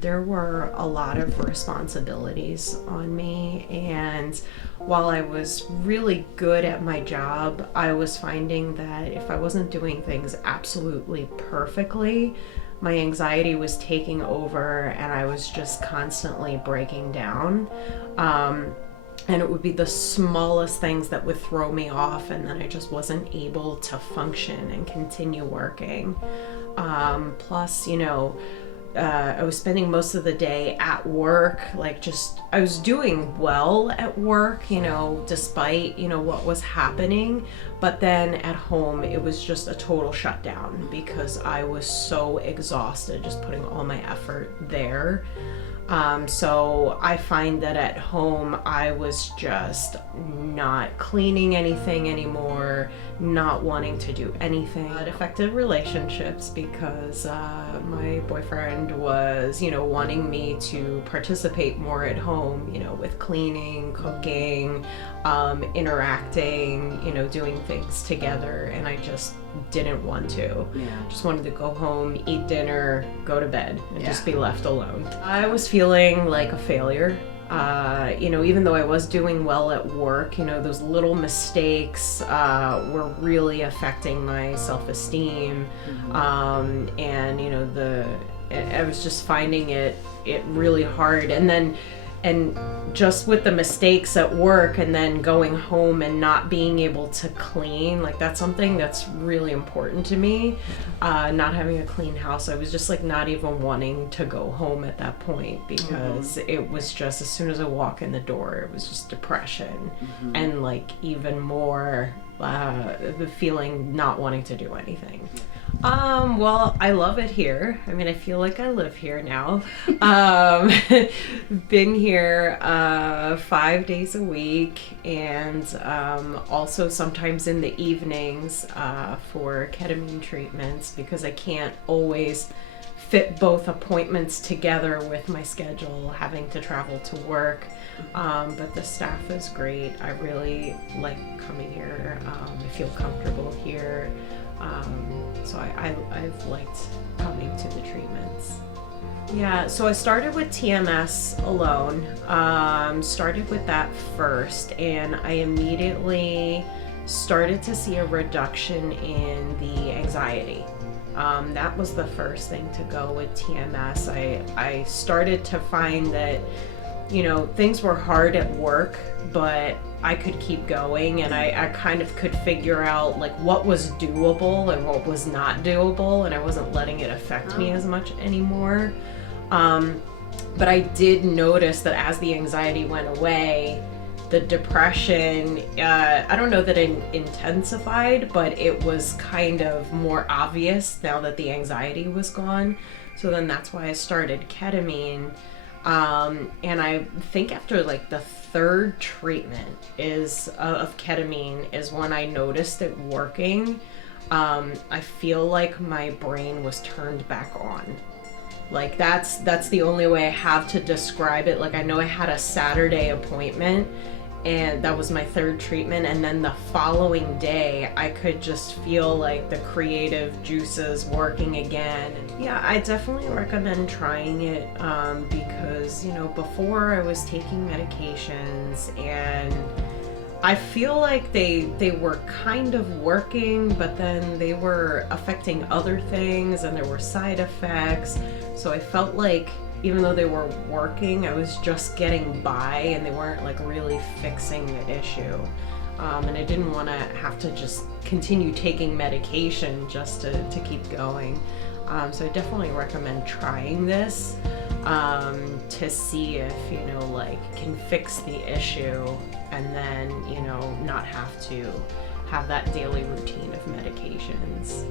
there were a lot of responsibilities on me, and while I was really good at my job, I was finding that if I wasn't doing things absolutely perfectly, my anxiety was taking over and I was just constantly breaking down. And it would be the smallest things that would throw me off, and then I just wasn't able to function and continue working. Plus, I was spending most of the day at work, I was doing well at work, despite, what was happening. But then at home, it was just a total shutdown because I was so exhausted just putting all my effort there. So I find that at home I was just not cleaning anything anymore, not wanting to do anything. It affected relationships because my boyfriend was, wanting me to participate more at home, with cleaning, cooking, interacting, doing things together, and I just didn't want to. Just wanted to go home, eat dinner, go to bed, and just be left alone. I was feeling like a failure. Even though I was doing well at work, those little mistakes were really affecting my self-esteem. I was just finding it really hard. And just with the mistakes at work and then going home and not being able to clean, that's something that's really important to me. Not having a clean house, I was just not even wanting to go home at that point because it was just, as soon as I walk in the door, it was just depression and even more the feeling not wanting to do anything. Well, I love it here. I mean, I feel like I live here now. Been here 5 days a week, and also sometimes in the evenings for ketamine treatments because I can't always fit both appointments together with my schedule, having to travel to work. But the staff is great. I really like coming here. I feel comfortable here. So I've liked coming to the treatments. Yeah, so I started with TMS alone. Started with that first, and I immediately started to see a reduction in the anxiety. That was the first thing to go with TMS. I started to find that, things were hard at work, but I could keep going, and I kind of could figure out what was doable and what was not doable, and I wasn't letting it affect me as much anymore. But I did notice that as the anxiety went away, the depression, I don't know that it intensified, but it was kind of more obvious now that the anxiety was gone. So then that's why I started ketamine. And I think after the third treatment of ketamine is when I noticed it working. I feel like my brain was turned back on. That's the only way I have to describe it. I know I had a Saturday appointment, and that was my third treatment, and then the following day I could just feel the creative juices working again. Yeah, I definitely recommend trying it because before I was taking medications, and I feel like they were kind of working, but then they were affecting other things and there were side effects. So I felt like even though they were working, I was just getting by and they weren't really fixing the issue. And I didn't want to have to just continue taking medication just to keep going. So I definitely recommend trying this to see if, can fix the issue and then, not have to have that daily routine of medications.